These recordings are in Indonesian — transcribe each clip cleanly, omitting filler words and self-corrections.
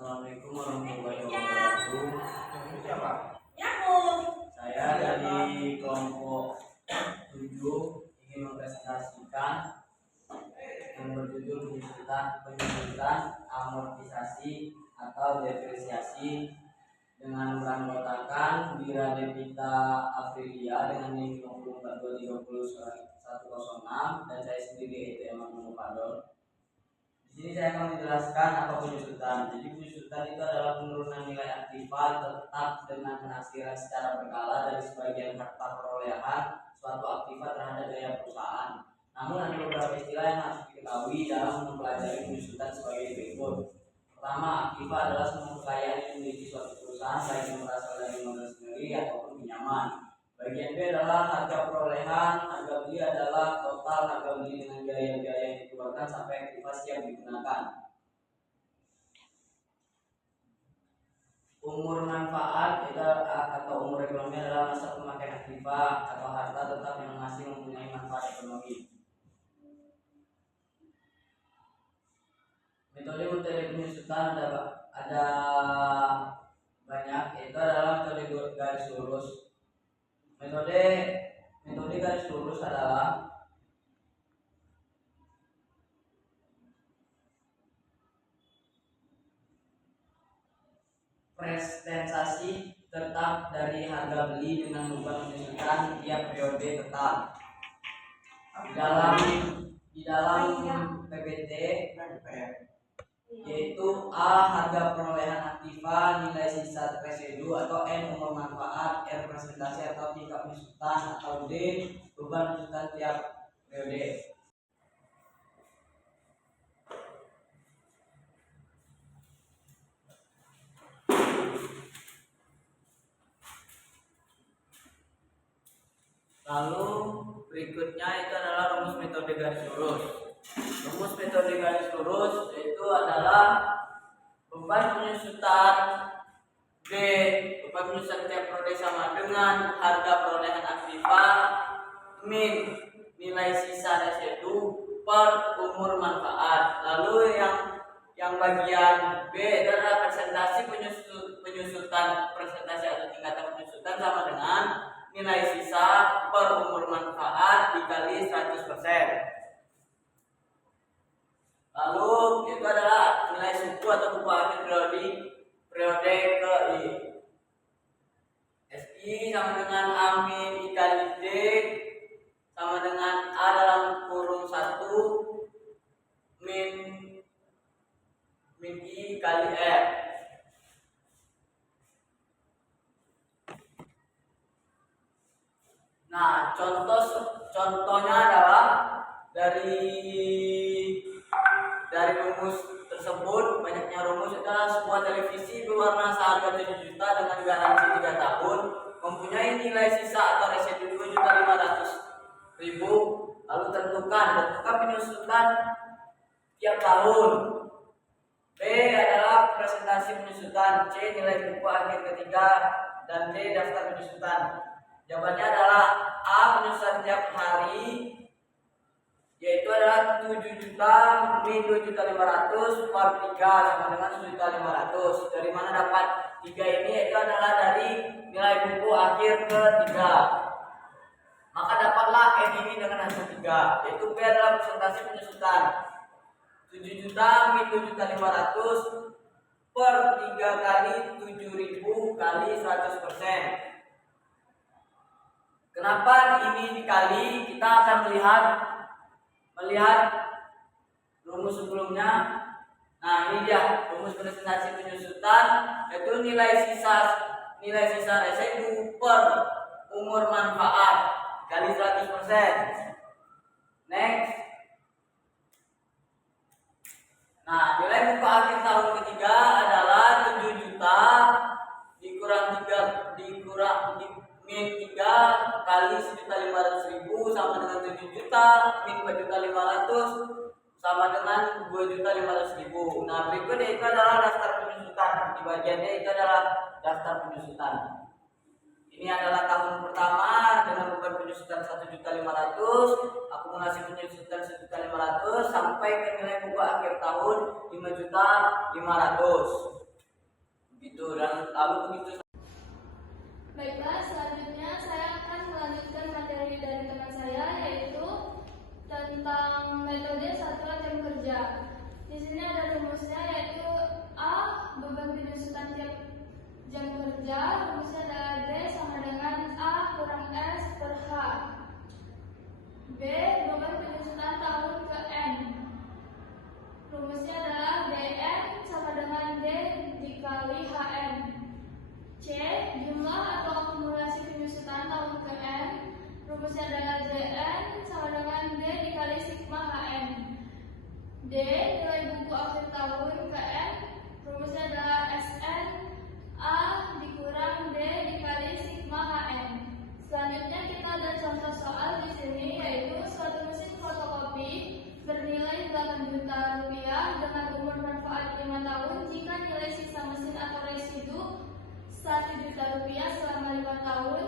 Assalamualaikum warahmatullahi wabarakatuh. Siapa? Saya dari kelompok 7 ingin mempresentasikan yang berjudul penyusutan amortisasi atau depresiasi dengan beranggotakan Bira Devita Aprilia dengan NIM 04230106 dan saya sendiri itu Emang Mupadol. Di sini saya akan menjelaskan apa penyusutan. Jadi penyusutan itu adalah penurunan nilai aktiva tetap dengan penaksiran secara berkala dari sebagian harta perolehan suatu aktiva terhadap daya perusahaan. Namun ada beberapa istilah yang harus diketahui dalam mempelajari penyusutan sebagai berikut. Pertama, aktiva adalah semua kekayaan yang dimiliki suatu perusahaan baik yang berasal dari modal sendiri ataupun pinjaman. Bagian B adalah harga perolehan. Harga beli adalah total harga beli dengan biaya-biaya yang dikeluarkan sampai aktiva siap digunakan. Umur manfaat atau umur ekonomi adalah masa pemakaian aktiva atau harta tetap yang masih mempunyai manfaat ekonomi. Metode penyusutan ada banyak, yaitu adalah metode garis lurus. Metode garis lurus adalah presentasi tetap dari harga beli dengan beban penyusutan tiap periode tetap. Di dalam PPT yaitu A harga perolehan aktiva, nilai sisa residu atau N umur manfaat, R presentasi atau tingkat penyusutan, atau D beban penyusutan tiap periode. Lalu berikutnya itu adalah rumus metode garis lurus. Rumus metode garis lurus itu adalah beban penyusutan B, beban penyusutan tiap periode sama dengan harga perolehan aktiva min nilai sisa residu per umur manfaat. Lalu yang bagian B itu adalah presentasi penyusutan presentasi atau tingkatan penyusutan sama dengan nilai sisa per umur manfaat dikali 100%. Lalu itu adalah nilai suku atau upah akhir periode ke I. SI sama dengan A min I kali D sama dengan A dalam kurung 1 min I kali R. Nah, contohnya adalah dari rumus tersebut, banyaknya rumus adalah sebuah televisi berwarna seharga 7 juta dengan garansi 3 tahun mempunyai nilai sisa atau residu 2.500.000. Lalu tentukan penyusutan tiap tahun. B adalah presentasi penyusutan, C nilai buku akhir ketiga, dan D daftar penyusutan. Jawabannya adalah A penyusutan tiap hari, yaitu adalah 7 juta min 2.500.000 per 3 sama dengan 1.500.000. Dari mana dapat 3 ini? Yaitu adalah dari nilai buku akhir ketiga. Maka dapatlah N ini dengan hasil 3, yaitu B adalah presentasi penyusutan 7 juta min 2.500.000 per 3 kali 7.000 kali 100%. Kenapa ini dikali? Kita akan melihat rumus sebelumnya. Nah, ini dia rumus presentasi penyusutan, yaitu nilai sisa residu per umur manfaat kali 100%. Next. Nah, nilai buku akhir tahun ketiga adalah 7 juta dikurang min 3 kali 1.500.000 sama dengan 7 juta min 4.500.000 sama dengan 2.500.000. Nah, berikutnya itu adalah daftar penyusutan. Di bagiannya itu adalah daftar penyusutan. Ini adalah tahun pertama dengan beban penyusutan 1.500.000, akumulasi penyusutan 1.500.000 sampai ke nilai buku akhir tahun 5.500.000. Itu dan lalu begitu. Baiklah, selanjutnya saya akan melanjutkan materi dari teman saya, yaitu tentang metode satuan jam kerja. Di sini ada rumusnya, yaitu A, beban penyusutan tiap jam kerja. Rumusnya adalah D sama dengan A kurang S per H. B, beban penyusutan tahun ke N. Rumusnya adalah Dn sama dengan D dikali Hn. C, jumlah atau akumulasi penyusutan tahun ke N. Rumusnya adalah Jn sama dengan D dikali sigma Hn. D, nilai buku akhir tahun ke N. Rumusnya adalah Sn A dikurang D dikali sigma Hn. Selanjutnya kita ada contoh soal di sini, yaitu suatu mesin fotokopi bernilai 8 juta rupiah dengan umur manfaat 5 tahun jika nilai sisa mesin atau residu 1 juta rupiah selama 5 tahun.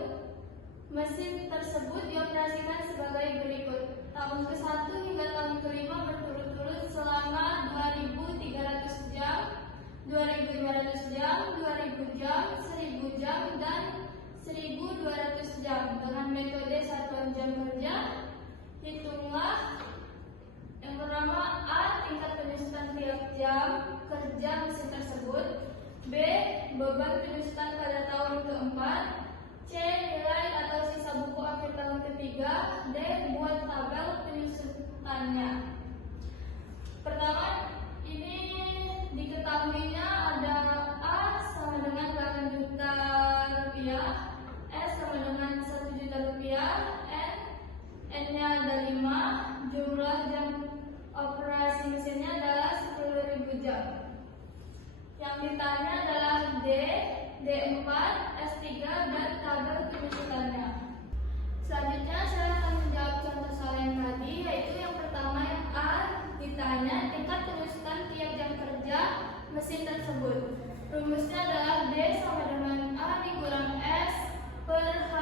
Mesin tersebut dioperasikan sebagai berikut. Tahun ke-1 hingga tahun ke-5 berturut-turut selama 2.300 jam, 2.500 jam, 2.000 jam, 1.000 jam, dan 1.200 jam. Dengan metode satuan jam kerja, hitunglah yang pertama A, tingkat penyusutan tiap jam kerja mesin tersebut. B, beban penyusutan pada tahun keempat. C, nilai atau sisa buku akhir tahun ketiga. D, buat tabel penyusutannya. Pertama, ini diketahuinya ada A sama dengan 8 juta rupiah, S sama dengan 1 juta rupiah, N-nya ada 5, jumlah jam operasi mesinnya adalah 10.000 jam. Yang ditanya adalah D, D4, S3, dan tabel penyusutannya. Selanjutnya saya akan menjawab contoh soal yang tadi, yaitu yang pertama yang A, ditanya tingkat penyusutan tiap jam kerja mesin tersebut. Rumusnya adalah D sama dengan A dikurang S per H,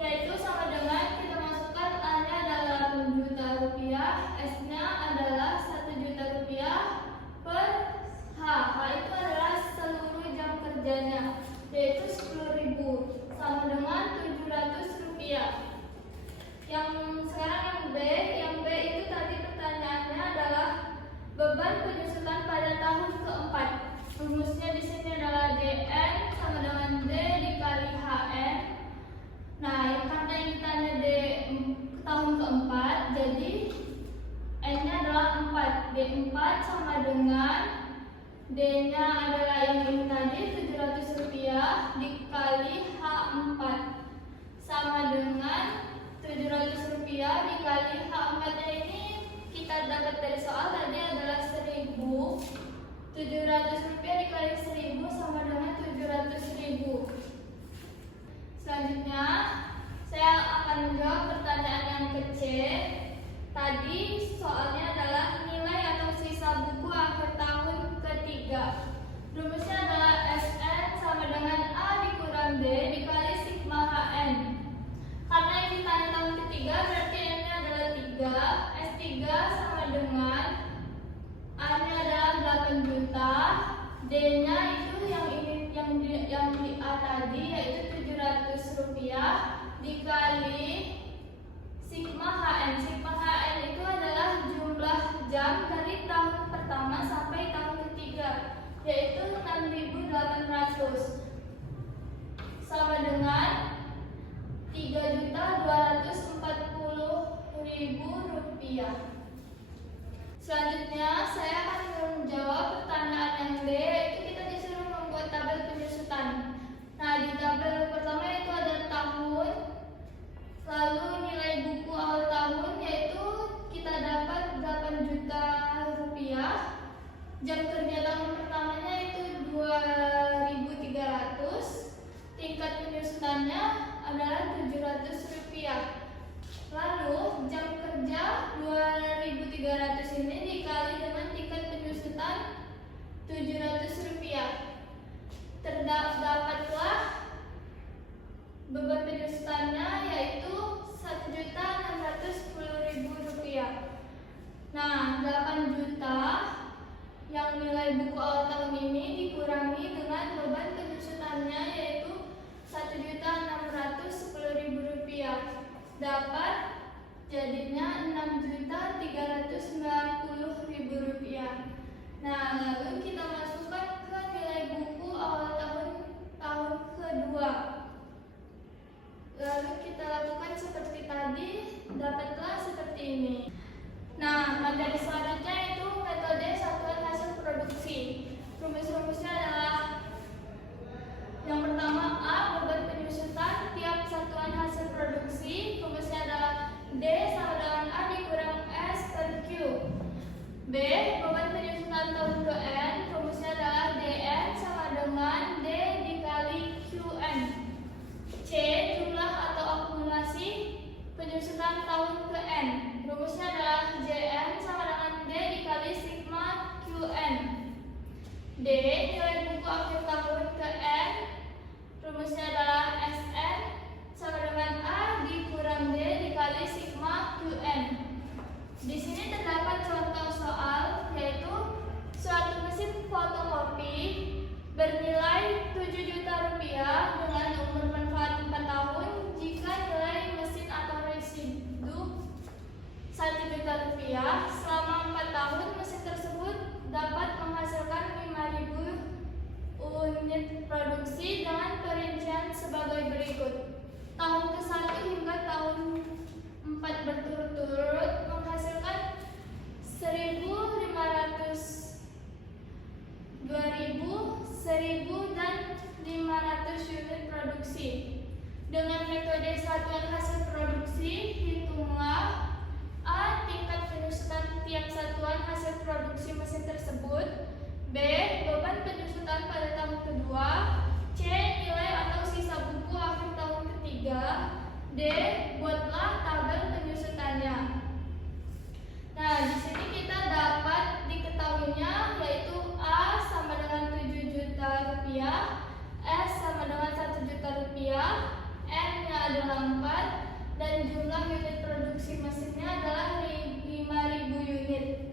yaitu sama dengan kita masukkan A-nya adalah 8 juta rupiah, S-nya adalah 1 juta rupiah per H. H itu adalah seluruh jam kerjanya, yaitu 10.000 sama dengan 700 rupiah. Yang sekarang yang B itu tadi pertanyaannya adalah beban penyusutan pada tahun keempat. Rumusnya di sini adalah Dn sama dengan D dikali Hn. Nah, karena yang ditanya D tahun keempat, jadi N-nya adalah 4. D4 sama dengan D-nya adalah yang ini tadi 700 rupiah dikali H4 sama dengan 700 rupiah dikali H4 nya ini kita dapat dari soal tadi adalah 1.000. 700 rupiah dikali 1.000 sama dengan 700.000. Selanjutnya saya akan menjawab pertanyaan yang ke C. Tadi soalnya adalah nilai atau sisa buku akhir tahun ketiga. Rumusnya adalah Sn sama dengan A dikurang D dikali sigma Hn. Karena yang ditanya tahun ketiga berarti N-nya adalah 3. S3 sama dengan A-nya adalah 8 juta. D-nya itu yang di A tadi, yaitu 700 rupiah dikali sigma Hn. Sigma Hn itu adalah jumlah jam dari tahun pertama sampai tahun ketiga, yaitu 6.800 sama dengan 3.240.000 rupiah. Selanjutnya saya akan menjawab pertanyaan yang D, yaitu kita disuruh membuat tabel penyusutan. Nah, di tabel pertama itu ada tahun, lalu nilai buku awal tahun, yaitu kita dapat 8 juta rupiah. Jam kerja tahun pertamanya itu 2.300. Tingkat penyusutannya adalah 700 rupiah. Lalu jam kerja 2.300 ini dikali dengan tingkat penyusutan 700 rupiah. Terdapatlah beban penyusutannya, yaitu 1.610.000 rupiah. Nah, 8 juta yang nilai buku awal tahun ini dikurangi dengan beban penyusutannya yaitu Rp1.610.000 dapat jadinya Rp6.390.000. Nah, lalu kita masukkan ke nilai buku awal tahun kedua. Lalu kita lakukan seperti tadi, dapatlah seperti ini. Nah, materi selanjutnya itu metode satuan hasil produksi. Rumus-rumusnya adalah yang pertama A, beban penyusutan tiap satuan hasil produksi. Rumusnya adalah D sama dengan A dikurang S per Q. B, beban penyusutan tahun ke N. Rumusnya adalah DN sama dengan D dikali QN. C, jumlah atau akumulasi penyusutan tahun ke N. Rumusnya adalah JN sama dengan D dikali sigma QN. D, nilai buku akhir tahun ke N. Rumusnya adalah SN sama dengan A dikurang D dikali sigma QN. Di sini terdapat contoh soal, yaitu suatu mesin fotokopi bernilai Rp7 juta dengan umur manfaat 4 tahun jika nilai mesin atau residu Rp1 juta. Selama 4 tahun mesin tersebut dapat menghasilkan 5.000 unit produksi dengan perincian sebagai berikut. Tahun ke-1 hingga tahun 4 berturut-turut menghasilkan 1.500, 2.000, 1.000 dan 500 unit produksi. Dengan metode satuan hasil produksi, hitunglah A, tingkat penyusutan tiap satuan hasil produksi mesin tersebut. B, beban penyusutan pada tahun kedua. C, nilai atau sisa buku akhir tahun ketiga. D, buatlah tabel penyusutannya. Nah, di sini kita dapat diketahuinya yaitu A sama dengan Rp7 juta, S sama dengan Rp1 juta, N-nya adalah 4, dan jumlah unit produksi mesinnya adalah 5.000 unit.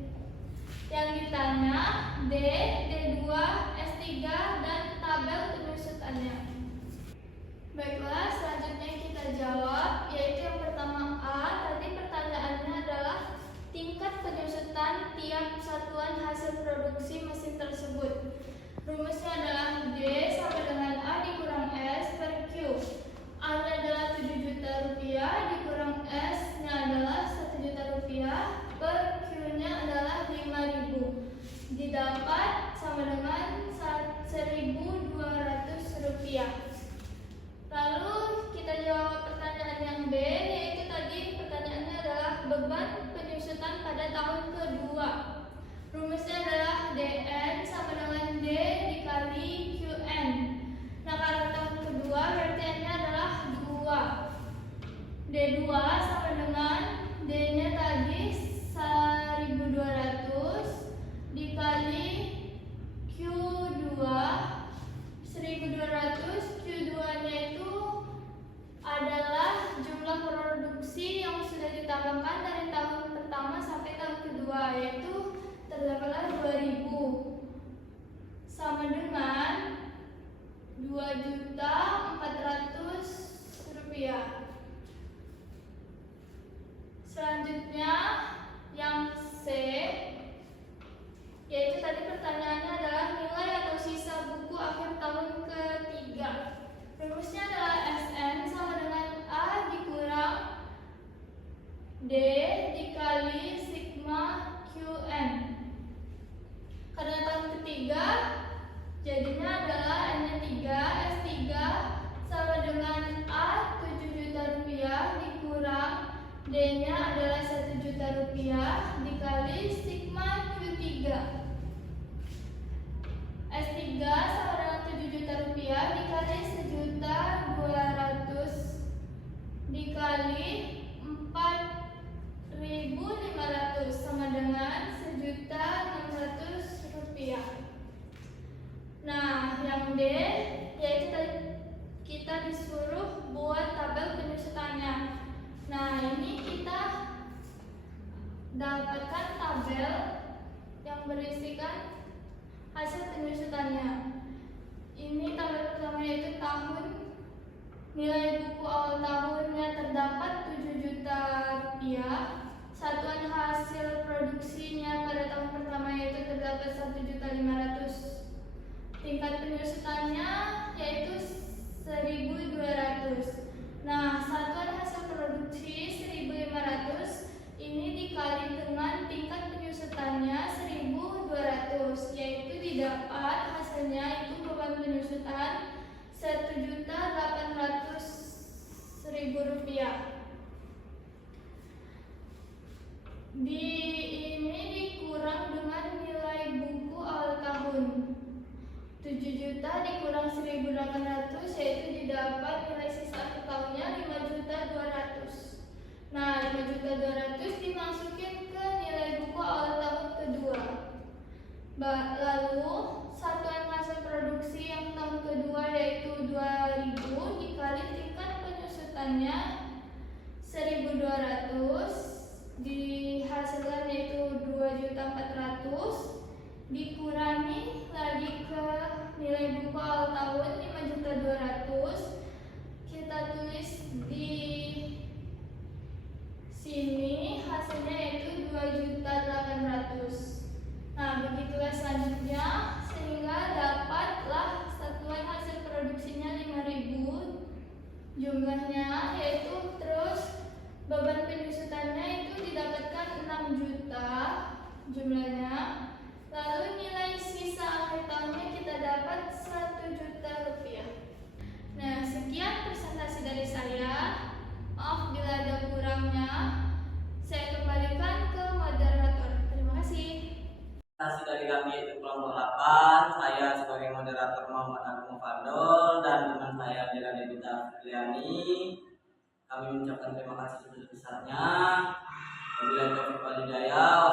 Yang ditanya D, D2, S3, dan tabel penyusutannya. Baiklah, selanjutnya kita jawab, yaitu yang pertama A. Tadi pertanyaannya adalah tingkat penyusutan tiap satuan hasil produksi mesin tersebut. Rumusnya adalah D sama dengan A dikurang S per Q. A-nya adalah Rp7 juta, dikurang S-nya adalah Rp1 juta, per Q-nya adalah 5.000. Didapat sama dengan Rp1.200. Lalu kita jawab pertanyaan yang B, yaitu tadi pertanyaannya adalah beban penyusutan pada tahun kedua. Rumusnya adalah DN sama dengan D dikali QN. Nah, karena tahun kedua berarti N-nya adalah 2. D2 sama dengan D-nya tadi 1.200 dikali Q2. 1.200, Q2-nya itu adalah jumlah produksi yang sudah ditambahkan dari tahun pertama sampai tahun kedua, yaitu terdapatlah 2.000 sama dengan Rp2.400.000. Selanjutnya yang C, yaitu tadi pertanyaannya adalah nilai atau sisa buku akhir tahun ketiga. Rumusnya adalah SN sama dengan A dikurang D dikali sigma QN. Karena tahun ketiga jadinya adalah N-nya 3, S3 sama dengan A Rp7 juta dikurang D-nya adalah Rp1 juta dikali sigma Q3. S3 sama dengan Rp7 juta dikali Rp1.200.000 dikali 4.500 sama dengan Rp1.600.000. Nah, yang D, yaitu tadi kita disuruh buat tabel penyusutannya. Nah, ini kita dapatkan tabel yang berisikan hasil penyusutannya. Ini tabel pertama yaitu tahun, nilai buku awal tahunnya terdapat 7 juta rupiah. Satuan hasil produksinya pada tahun pertama yaitu terdapat 1.500.000. Tingkat penyusutannya yaitu 1.200. Nah, satuan hasil produksi 1.500 ini dikali dengan tingkat penyusutannya 1.200, yaitu didapat hasilnya itu beban penyusutan 1.800.000 rupiah. Ini dikurang dengan nilai buku awal tahun 7 juta dikurang 1.800, yaitu didapat nilai sisa akhir tahunnya 5.200.000. Nah, 5.200.000 dimasukin ke nilai buku awal tahun kedua. Lalu satuan hasil produksi yang tahun kedua yaitu 2.000 dikali tingkat penyusutannya 1.200 dihasilkan yaitu 2.400.000 dikurangi lagi ke nilai buku awal tahun 5.200.000. Kita tulis di sini hasilnya yaitu 2.800.000. Nah, begitulah selanjutnya sehingga dapatlah satuan hasil produksinya 5.000 jumlahnya, yaitu terus beban penyusutannya itu didapatkan 6 juta jumlahnya. Lalu nilai sisa akhir tahunnya kita dapat 1 juta rupiah. Nah, sekian presentasi dari saya. Maaf bila ada kurangnya. Saya kembalikan ke moderator. Terima kasih. Presentasi dari kami yaitu kelompok 8. Saya sebagai moderator Muhammad Agung Fadol dan teman saya Dela Devita Filiani. Kami mengucapkan terima kasih sebesar-besarnya. Wabillahi taufiq wal hidayah.